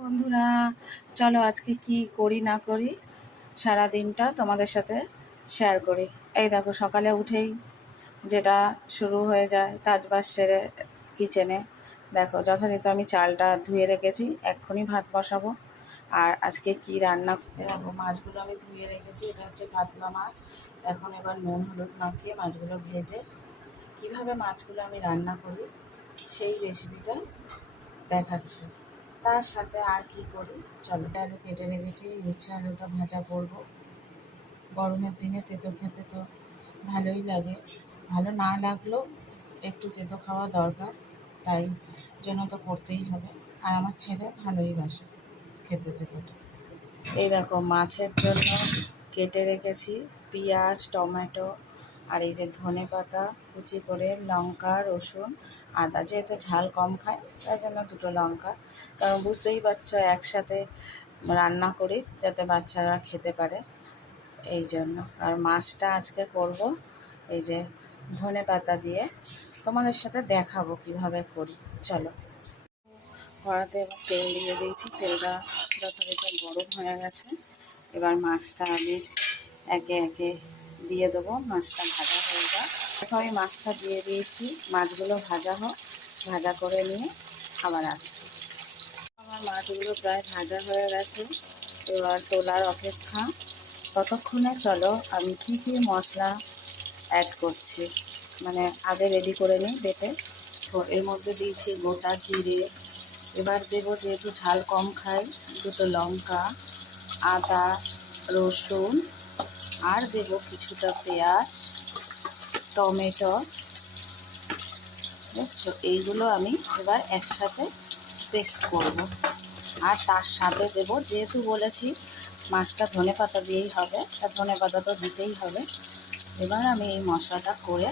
বন্ধুরা, চলো আজকে কি করি না করি সারা দিনটা তোমাদের সাথে শেয়ার করি। এই দেখো, সকালে উঠেই যেটা শুরু হয়ে যায় কাজবাজ সেরে কিচেনে। দেখো, যথারীতি আমি চালটা ধুয়ে রেখেছি, এক্ষুনি ভাত বসাবো। আর আজকে কি রান্না, দেখো মাছগুলো আমি ধুয়ে রেখেছি। এটা হচ্ছে কাতলা মাছ। এখন এবার নুন হলুদ মাখিয়ে মাছগুলো ভেজে কিভাবে মাছগুলো আমি রান্না করি সেই রেসিপিটা দেখাচ্ছি। তার সাথে আর কি করি, চলো। আলু কেটে রেখেছি, উচ্ছে আলুটা ভাজা করবো। গরমের দিনে তেতো খেতে তো ভালোই লাগে, ভালো না লাগলেও একটু তেতো খাওয়া দরকার, তাই জন্য তো করতেই হবে। আর আমার ছেলে ভালোই বাসে খেতে তেতোটা। এই দেখো, মাছের জন্য কেটে রেখেছি পেঁয়াজ, টমেটো, আর এই যে ধনে পাতা কুচি করে, লঙ্কা, রসুন, আদা। যেহেতু ঝাল কম খায় তাই জন্য দুটো লঙ্কা, কারণ বুঝতেই পারছো একসাথে রান্না করি যাতে বাচ্চারা খেতে পারে, এই জন্য। আর মাছটা আজকে করব এই যে ধনে পাতা দিয়ে, তোমাদের সাথে দেখাবো কিভাবে করি। চলো, কড়াতে এবার তেল দিয়ে দিয়েছি, তেলটা যথারীতি গরম হয়ে গেছে। এবার মাছটা আমি একে একে দিয়ে দেবো, মাছটা ভাজা হয়ে যায়। দেখো, আমি মাছটা দিয়ে দিয়েছি, মাছগুলো ভাজা হোক, ভাজা করে নিয়ে আবার আসছি। আমার মাছগুলো প্রায় ভাজা হয়ে গেছে, এবার তোলার অপেক্ষা। ততক্ষণে চলো আমি কী কী মশলা অ্যাড করছি, মানে আগে রেডি করে নিই বেটে। তো এর মধ্যে দিয়েছি গোটা জিরে, এবার দেবো, যেহেতু ঝাল কম খাই, দুটো লঙ্কা, আদা, রসুন, আর দেবো কিছুটা পেঁয়াজ, টমেটো। দেখছো, এইগুলো আমি এবার একসাথে পেস্ট করব। আর তার সাথে দেবো, যেহেতু বলেছি মাছটা ধনে পাতা দিয়েই হবে, আর ধনে পাতা তো দিতেই হবে। এবার আমি এই মশলাটা করে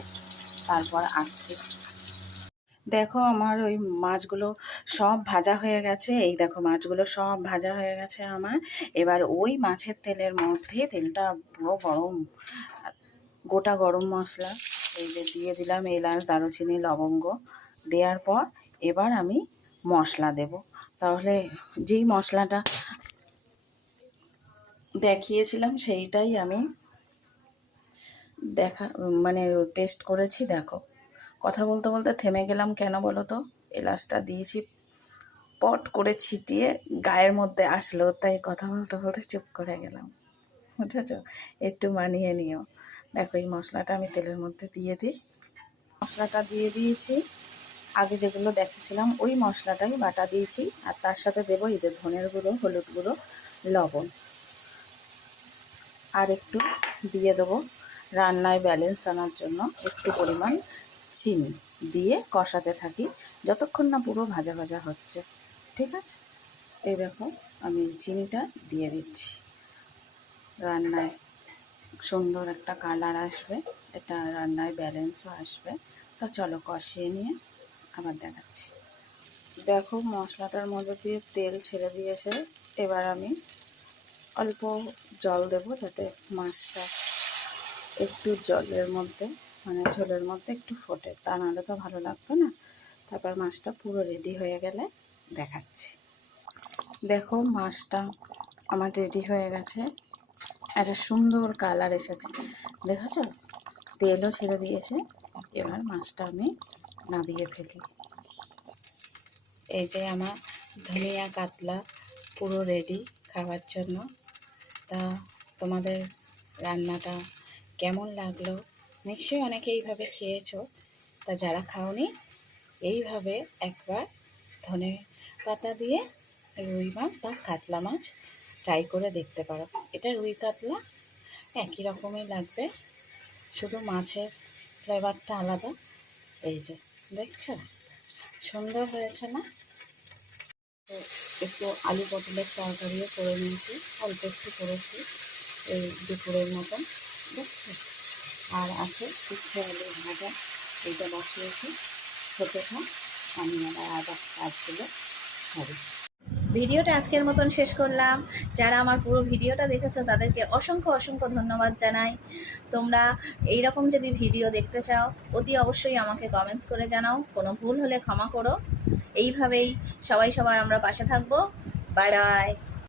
তারপর আসছি। দেখো, আমার ওই মাছগুলো সব ভাজা হয়ে গেছে। এই দেখো, মাছগুলো সব ভাজা হয়ে গেছে আমার। এবার ওই মাছের তেলের মধ্যে, তেলটা পুরো গরম, গোটা গরম মশলা এই যে দিয়ে দিলাম, এলাচ, দারুচিনি, লবঙ্গ। দেওয়ার পর এবার আমি মশলা দেব। তাহলে যেই মশলাটা দেখিয়েছিলাম সেইটাই আমি মানে পেস্ট করেছি। দেখো, কথা বলতে বলতে থেমে গেলাম কেন বলো তো? এলাচটা দিয়েছি, পট করে ছিটিয়ে গায়ের মধ্যে আসলো, তাই কথা বলতে বলতে চুপ করে গেলাম, বুঝেছ? একটু মানিয়ে নিও। দেখো, এই মশলাটা আমি তেলের মধ্যে দিয়ে দিই। মশলাটা দিয়ে দিয়েছি, আগে যেগুলো দেখেছিলাম ওই মশলাটাই বাটা দিয়েছি। আর তার সাথে দেবো এই যে ধনের গুঁড়ো, হলুদ গুঁড়ো, লবণ, আর একটু দিয়ে দেবো রান্নায় ব্যালেন্স আনার জন্য একটু পরিমাণ চিনি, দিয়ে কষাতে থাকি যতক্ষণ না পুরো ভাজা ভাজা হচ্ছে। ঠিক আছে, এই দেখো আমি চিনিটা দিয়ে দিচ্ছি। রান্নায় সুন্দর একটা কালার আসবে, এটা রান্নায় ব্যালেন্সও আসবে। তো চলো কষিয়ে নিয়ে আবার দেখাচ্ছি। দেখো, মশলাটার মধ্যে দিয়ে তেল ছেড়ে দিয়েছে। এবার আমি অল্প জল দেব, যাতে মাছটা একটু জলের মধ্যে, মানে ঝোলের মধ্যে একটু ফোটে, তা নাহলে তো ভালো লাগবে না। তারপর মাছটা পুরো রেডি হয়ে গেলে দেখাচ্ছি। দেখো, মাছটা আমার রেডি হয়ে গেছে, একটা সুন্দর কালার এসেছে, দেখেছ? তেলও ছেড়ে দিয়েছে। এবার মাছটা আমি নামিয়ে ফেলি। এই যে আমার ধনিয়া কাতলা পুরো রেডি খাওয়ার জন্য। তা তোমাদের রান্নাটা কেমন লাগলো? নিশ্চয়ই অনেকে এইভাবে খেয়েছো। তা যারা খাওনি, এইভাবে একবার ধনে পাতা দিয়ে রুই মাছ বা কাতলা মাছ ট্রাই করে দেখতে পারো। এটা রুই কাতলা একই রকমই লাগবে, শুধু মাছের ফ্লেভারটা আলাদা। এই যে দেখছো, সুন্দর হয়েছে না? তো একটু আলু পটলের তরকারিও করে নিয়েছি, অল্প একটু করেছি এই দুপুরের মতন, দেখছো? আর আছে উচ্ছে আলু ভাজা, এইটা বসিয়েছি, হতে থাক, আমি আবার কাজগুলো সারি। ভিডিওটা আজকের মতন শেষ করলাম। যারা আমার পুরো ভিডিওটা দেখেছো তাদেরকে অসংখ্য অসংখ্য ধন্যবাদ জানাই। তোমরা এই রকম যদি ভিডিও দেখতে চাও, অতি অবশ্যই আমাকে কমেন্টস করে জানাও। কোনো ভুল হলে ক্ষমা করো। এইভাবেই সবাই সবার আমরা পাশে থাকবো। Bye bye.